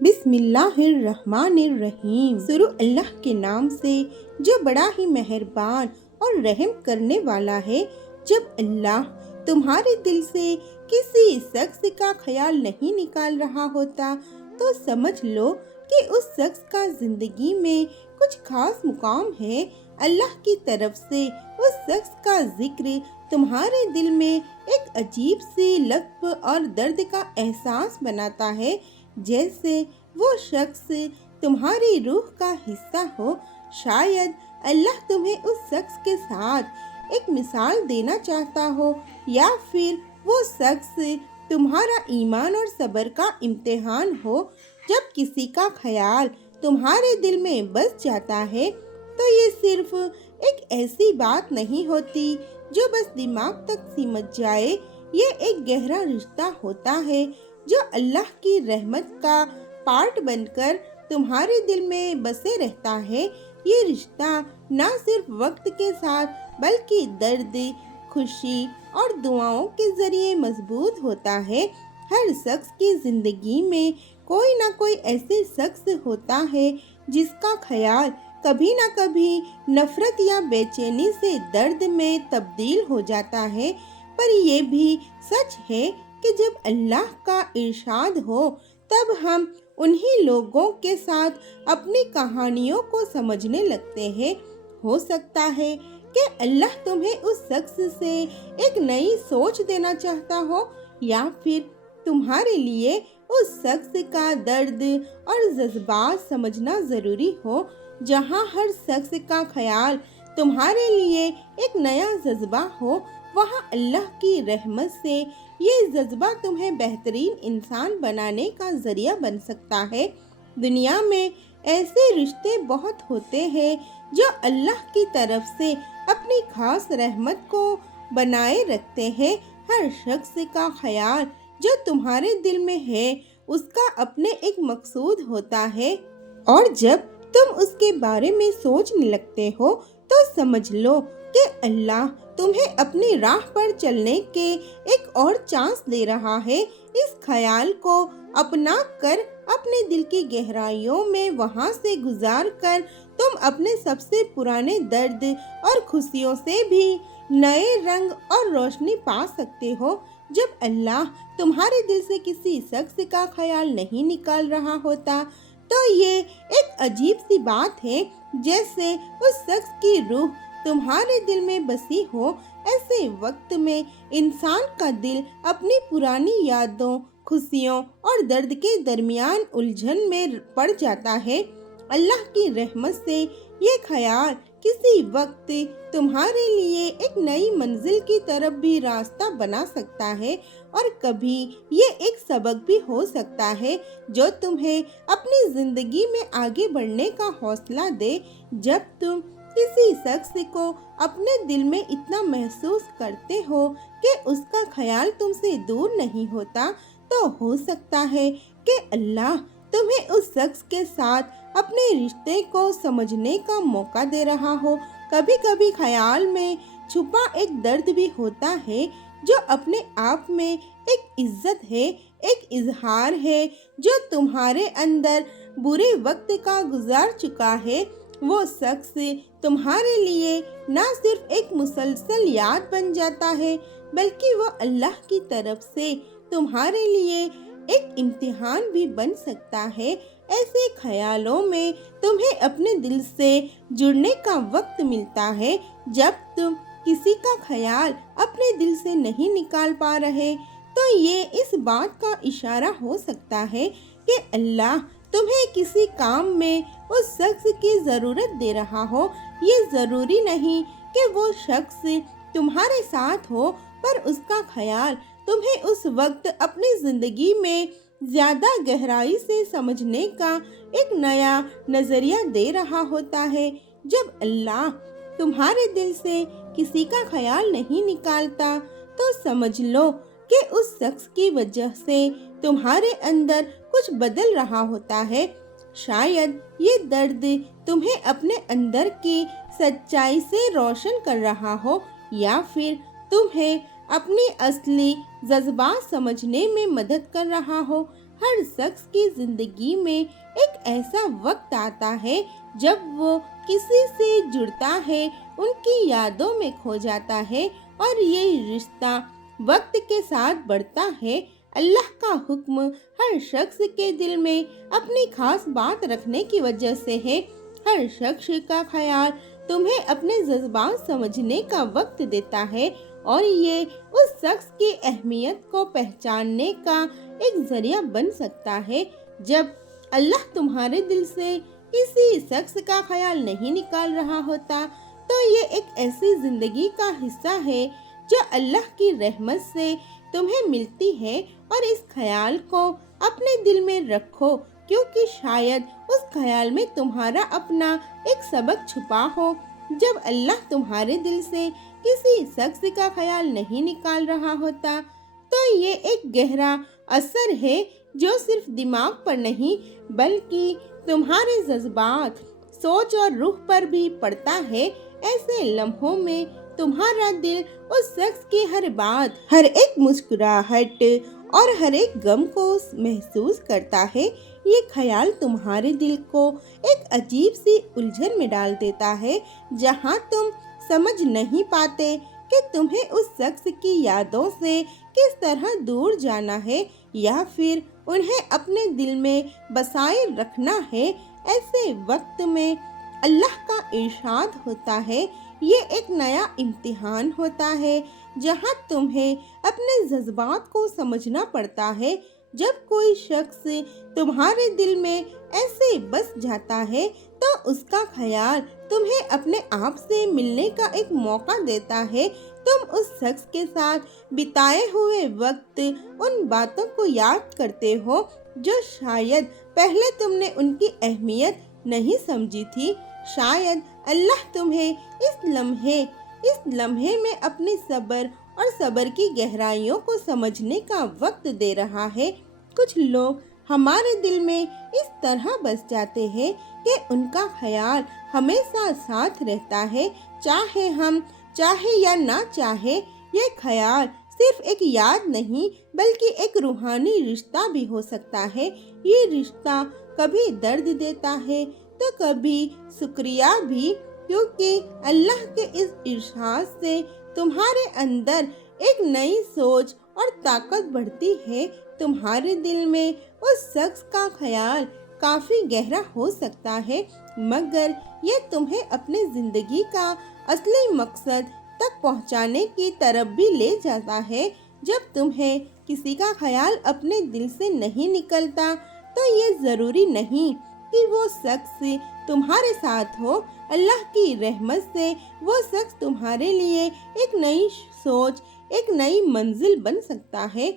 بسم اللہ الرحمن الرحیم۔ شروع اللہ کے نام سے جو بڑا ہی مہربان اور رحم کرنے والا ہے۔ جب اللہ تمہارے دل سے کسی شخص کا خیال نہیں نکال رہا ہوتا تو سمجھ لو کہ اس شخص کا زندگی میں کچھ خاص مقام ہے۔ اللہ کی طرف سے اس شخص کا ذکر تمہارے دل میں ایک عجیب سی لطف اور درد کا احساس بناتا ہے، جیسے وہ شخص تمہاری روح کا حصہ ہو۔ شاید اللہ تمہیں اس شخص کے ساتھ ایک مثال دینا چاہتا ہو، یا پھر وہ شخص تمہارا ایمان اور صبر کا امتحان ہو۔ جب کسی کا خیال تمہارے دل میں بس جاتا ہے تو یہ صرف ایک ایسی بات نہیں ہوتی جو بس دماغ تک سمجھ جائے۔ یہ ایک گہرا رشتہ ہوتا ہے جو اللہ کی رحمت کا پارٹ بن کر تمہارے دل میں بسے رہتا ہے۔ یہ رشتہ نہ صرف وقت کے ساتھ بلکہ درد، خوشی اور دعاؤں کے ذریعے مضبوط ہوتا ہے۔ ہر شخص کی زندگی میں کوئی نہ کوئی ایسے شخص ہوتا ہے جس کا خیال کبھی نہ کبھی نفرت یا بے چینی سے درد میں تبدیل ہو جاتا ہے، پر یہ بھی سچ ہے کہ جب اللہ کا ارشاد ہو تب ہم انہی لوگوں کے ساتھ اپنی کہانیوں کو سمجھنے لگتے ہیں۔ ہو سکتا ہے کہ اللہ تمہیں اس شخص سے ایک نئی سوچ دینا چاہتا ہو، یا پھر تمہارے لیے اس شخص کا درد اور جذبات سمجھنا ضروری ہو۔ جہاں ہر شخص کا خیال تمہارے لیے ایک نیا جذبہ ہو، وہاں اللہ کی رحمت سے یہ جذبہ تمہیں بہترین انسان بنانے کا ذریعہ بن سکتا ہے۔ دنیا میں ایسے رشتے بہت ہوتے ہیں جو اللہ کی طرف سے اپنی خاص رحمت کو بنائے رکھتے ہیں۔ ہر شخص کا خیال جو تمہارے دل میں ہے اس کا اپنے ایک مقصود ہوتا ہے، اور جب تم اس کے بارے میں سوچنے لگتے ہو تو سمجھ لو کہ اللہ تمہیں اپنی راہ پر چلنے کے ایک اور چانس دے رہا ہے۔ اس خیال کو اپنا کر اپنے دل کی گہرائیوں میں وہاں سے گزار کر تم اپنے سب سے پرانے درد اور خوشیوں سے بھی نئے رنگ اور روشنی پا سکتے ہو۔ جب اللہ تمہارے دل سے کسی شخص کا خیال نہیں نکال رہا ہوتا تو یہ ایک عجیب سی بات ہے، جیسے اس شخص کی روح تمہارے دل میں بسی ہو۔ ایسے وقت میں انسان کا دل اپنی پرانی یادوں، خوشیوں اور درد کے درمیان الجھن میں پڑ جاتا ہے۔ اللہ کی رحمت سے یہ خیال کسی وقت تمہارے لیے ایک نئی منزل کی طرف بھی راستہ بنا سکتا ہے، اور کبھی یہ ایک سبق بھی ہو سکتا ہے جو تمہیں اپنی زندگی میں آگے بڑھنے کا حوصلہ دے۔ جب تم کسی شخص کو اپنے دل میں اتنا محسوس کرتے ہو کہ اس کا خیال تم سے دور نہیں ہوتا، تو ہو سکتا ہے کہ اللہ تمہیں اس شخص کے ساتھ اپنے رشتے کو سمجھنے کا موقع دے رہا ہو۔ کبھی کبھی خیال میں چھپا ایک درد بھی ہوتا ہے جو اپنے آپ میں ایک عزت ہے، ایک اظہار ہے جو تمہارے اندر برے وقت کا گزار چکا ہے۔ وہ شخص تمہارے لیے نہ صرف ایک مسلسل یاد بن جاتا ہے بلکہ وہ اللہ کی طرف سے تمہارے لیے ایک امتحان بھی بن سکتا ہے۔ ایسے خیالوں میں تمہیں اپنے دل سے جڑنے کا وقت ملتا ہے۔ جب تم کسی کا خیال اپنے دل سے نہیں نکال پا رہے تو یہ اس بات کا اشارہ ہو سکتا ہے کہ اللہ تمہیں کسی کام میں اس شخص کی ضرورت دے رہا ہو۔ یہ ضروری نہیں کہ وہ شخص تمہارے ساتھ ہو، پر اس کا خیال تمہیں اس وقت اپنی زندگی میں زیادہ گہرائی سے سمجھنے کا ایک نیا نظریہ دے رہا ہوتا ہے۔ جب اللہ تمہارے دل سے کسی کا خیال نہیں نکالتا تو سمجھ لو کہ اس شخص کی وجہ سے تمہارے اندر کچھ بدل رہا ہوتا ہے۔ شاید یہ درد تمہیں اپنے اندر کی سچائی سے روشن کر رہا ہو، یا پھر تمہیں اپنی اصلی جذبات سمجھنے میں مدد کر رہا ہو۔ ہر شخص کی زندگی میں ایک ایسا وقت آتا ہے جب وہ کسی سے جڑتا ہے، ان کی یادوں میں کھو جاتا ہے اور یہ رشتہ وقت کے ساتھ بڑھتا ہے۔ اللہ کا حکم ہر شخص کے دل میں اپنی خاص بات رکھنے کی وجہ سے ہے۔ ہر شخص کا خیال تمہیں اپنے جذبات سمجھنے کا وقت دیتا ہے اور یہ اس شخص کی اہمیت کو پہچاننے کا ایک ذریعہ بن سکتا ہے۔ جب اللہ تمہارے دل سے کسی شخص کا خیال نہیں نکال رہا ہوتا تو یہ ایک ایسی زندگی کا حصہ ہے جو اللہ کی رحمت سے تمہیں ملتی ہے، اور اس خیال کو اپنے دل میں رکھو کیونکہ شاید اس خیال میں تمہارا اپنا ایک سبق چھپا ہو۔ جب اللہ تمہارے دل سے کسی شخص کا خیال نہیں نکال رہا ہوتا تو یہ ایک گہرا اثر ہے جو صرف دماغ پر نہیں بلکہ تمہارے جذبات، سوچ اور روح پر بھی پڑتا ہے۔ ایسے لمحوں میں تمہارا دل اس شخص کی ہر بات، ہر ایک مسکراہٹ اور ہر ایک غم کو محسوس کرتا ہے۔ یہ خیال تمہارے دل کو ایک عجیب سی الجھن میں ڈال دیتا ہے جہاں تم سمجھ نہیں پاتے کہ تمہیں اس شخص کی یادوں سے کس طرح دور جانا ہے یا پھر انہیں اپنے دل میں بسائے رکھنا ہے۔ ایسے وقت میں اللہ کا ارشاد ہوتا ہے، یہ ایک نیا امتحان ہوتا ہے جہاں تمہیں اپنے جذبات کو سمجھنا پڑتا ہے۔ جب کوئی شخص تمہارے دل میں ایسے بس جاتا ہے تو اس کا خیال تمہیں اپنے آپ سے ملنے کا ایک موقع دیتا ہے۔ تم اس شخص کے ساتھ بتائے ہوئے وقت، ان باتوں کو یاد کرتے ہو جو شاید پہلے تم نے ان کی اہمیت نہیں سمجھی تھی۔ شاید اللہ تمہیں اس لمحے میں اپنی صبر اور صبر کی گہرائیوں کو سمجھنے کا وقت دے رہا ہے۔ کچھ لوگ ہمارے دل میں اس طرح بس جاتے ہیں کہ ان کا خیال ہمیشہ ساتھ رہتا ہے، چاہے ہم چاہے یا نہ چاہے۔ یہ خیال صرف ایک یاد نہیں بلکہ ایک روحانی رشتہ بھی ہو سکتا ہے۔ یہ رشتہ کبھی درد دیتا ہے تو کبھی شکریہ بھی، کیونکہ اللہ کے اس ارشاد سے تمہارے اندر ایک نئی سوچ اور طاقت بڑھتی ہے۔ تمہارے دل میں اس شخص کا خیال کافی گہرا ہو سکتا ہے مگر یہ تمہیں اپنے زندگی کا اصلی مقصد تک پہنچانے کی طرف بھی لے جاتا ہے۔ جب تمہیں کسی کا خیال اپنے دل سے نہیں نکلتا تو یہ ضروری نہیں کہ وہ شخص تمہارے ساتھ ہو۔ اللہ کی رحمت سے وہ شخص تمہارے لیے ایک نئی سوچ، ایک نئی منزل بن سکتا ہے۔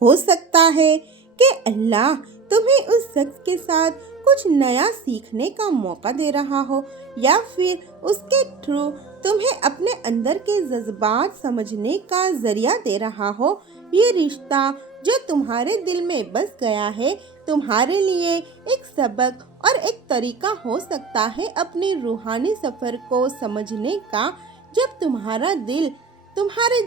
ہو سکتا ہے کہ اللہ تمہیں اس شخص کے ساتھ کچھ نیا سیکھنے کا موقع دے رہا ہو یا پھر اس کے تھرو تمہیں اپنے اندر کے جذبات سمجھنے کا ذریعہ دے رہا ہو۔ یہ رشتہ جو تمہارے دل میں بس گیا ہے تمہارے لیے ایک سبق اور ایک طریقہ ہو سکتا ہے اپنی روحانی سفر کو سمجھنے کا۔ جب تمہارے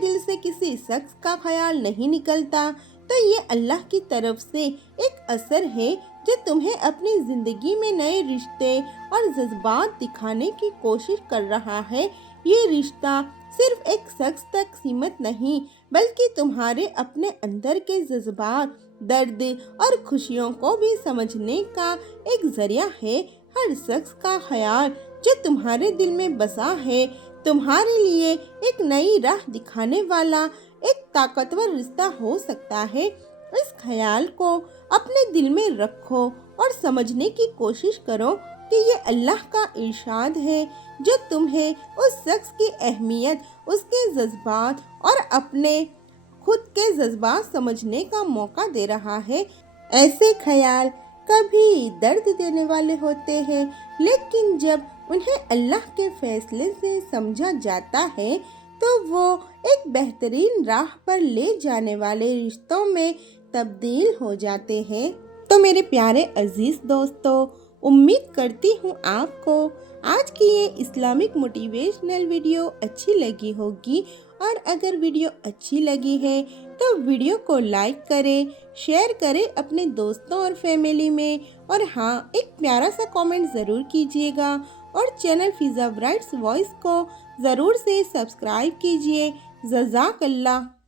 دل سے کسی شخص کا خیال نہیں نکلتا تو یہ اللہ کی طرف سے ایک اثر ہے جو تمہیں اپنی زندگی میں نئے رشتے اور جذبات دکھانے کی کوشش کر رہا ہے۔ یہ رشتہ صرف ایک شخص تک سیمت نہیں بلکہ تمہارے اپنے اندر کے جذبات، درد اور خوشیوں کو بھی سمجھنے کا ایک ذریعہ ہے۔ ہر شخص کا خیال جو تمہارے دل میں بسا ہے تمہارے لیے ایک نئی راہ دکھانے والا ایک طاقتور رشتہ ہو سکتا ہے۔ اس خیال کو اپنے دل میں رکھو اور سمجھنے کی کوشش کرو کہ یہ اللہ کا ارشاد ہے جو تمہیں اس شخص کی اہمیت، اس کے جذبات اور اپنے خود کے جذبات سمجھنے کا موقع دے رہا ہے۔ ایسے خیال کبھی درد دینے والے ہوتے ہیں لیکن جب انہیں اللہ کے فیصلے سے سمجھا جاتا ہے تو وہ ایک بہترین راہ پر لے جانے والے رشتوں میں تبدیل ہو جاتے ہیں۔ تو میرے پیارے عزیز دوستو، امید کرتی ہوں آپ کو آج کی یہ اسلامک موٹیویشنل ویڈیو اچھی لگی ہوگی اور اگر ویڈیو اچھی لگی ہے تو ویڈیو کو لائک کریں، شیئر کریں اپنے دوستوں اور فیملی میں، اور ہاں، ایک پیارا سا کامنٹ ضرور کیجیے گا، اور چینل فضا برائٹس وائس کو ضرور سے سبسکرائب کیجیے۔ جزاک اللہ۔